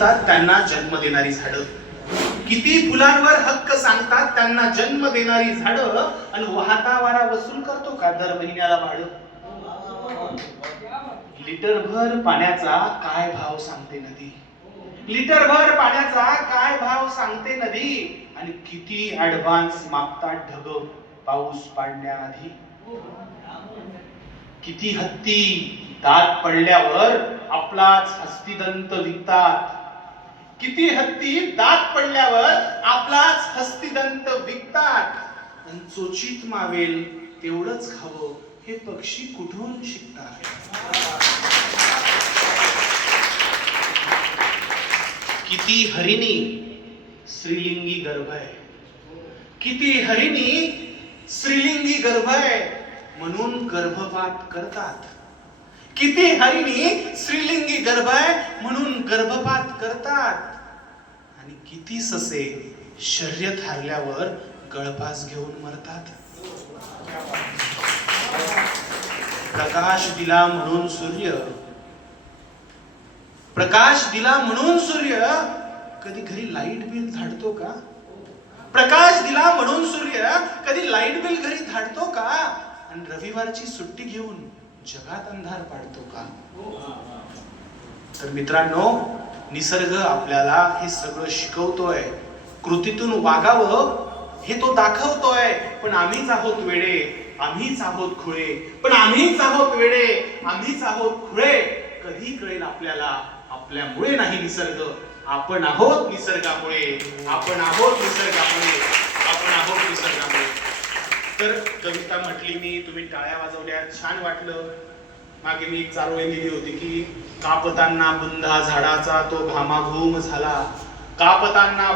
सांगतात त्यांना जन्म देणारी झाडं. किती फुलांवर हक्क सांगतात त्यांना जन्म देणारी झाडं आणि वाहता वारा वसूल करतो का दर महिन्याला भाडं? लिटरभर पाण्याचा काय भाव सांगते नदी? लिटरभर पाण्याचा काय भाव सांगते नदी? आणि किती ऍडव्हान्स मागतात ढग पाऊस पाडण्याआधी? किती हत्ती दात पडल्यावर आपलाच हस्तिदंत विकतात. किती हत्ती दात पडल्यावर आपलाच हस्तिदंत विकतात. आणि चोचीत मावेल तेवढंच खावं हे पक्षी कुठून शिकतात? किती हरिणी स्त्रीलिंगी गर्भ आहे. किती हरिणी स्त्रीलिंगी गर्भ आहे. म्हणून गर्भपात करतात. किती हरिणी गर्भ आहे म्हणून गर्भपात करतात. आणि किती ससे शर्यत हरल्यावर गळफास घेऊन मरतात. प्रकाश दिला म्हणून सूर्य. प्रकाश दिला म्हणून सूर्य. कधी घरी लाइट बिल धाडतो का? प्रकाश दिला म्हणून सूर्य. कधी लाइट बिल घरी धाडतो का? आणि रविवारची सुट्टी घेऊन जगात अंधार पाडतो का? हो. तर मित्रांनो निसर्ग आपल्याला हे सगळं शिकवतोय. कृतीतून वागावं हे तो दाखवतोय. पण आम्हीच आहोत वेडे आम्हीच आहोत खुळे. पण आम्हीच आहोत वेडे आम्हीच आहोत खुळे. कधी कळेल आपल्याला? आपल्यामुळे नाही निसर्ग. आपण आहोत निसर्गामुळे. आपण आहोत निसर्गामुळे. आपण आहोत निसर्गामुळे. तर कविता म्हटली मी तुम्ही टाळ्या वाजवल्या छान वाटलं. मागे मी एक चारोळी लिहिली होती की कापताना बुंदा झाडाचा तो घामाघूम झाला. कापताना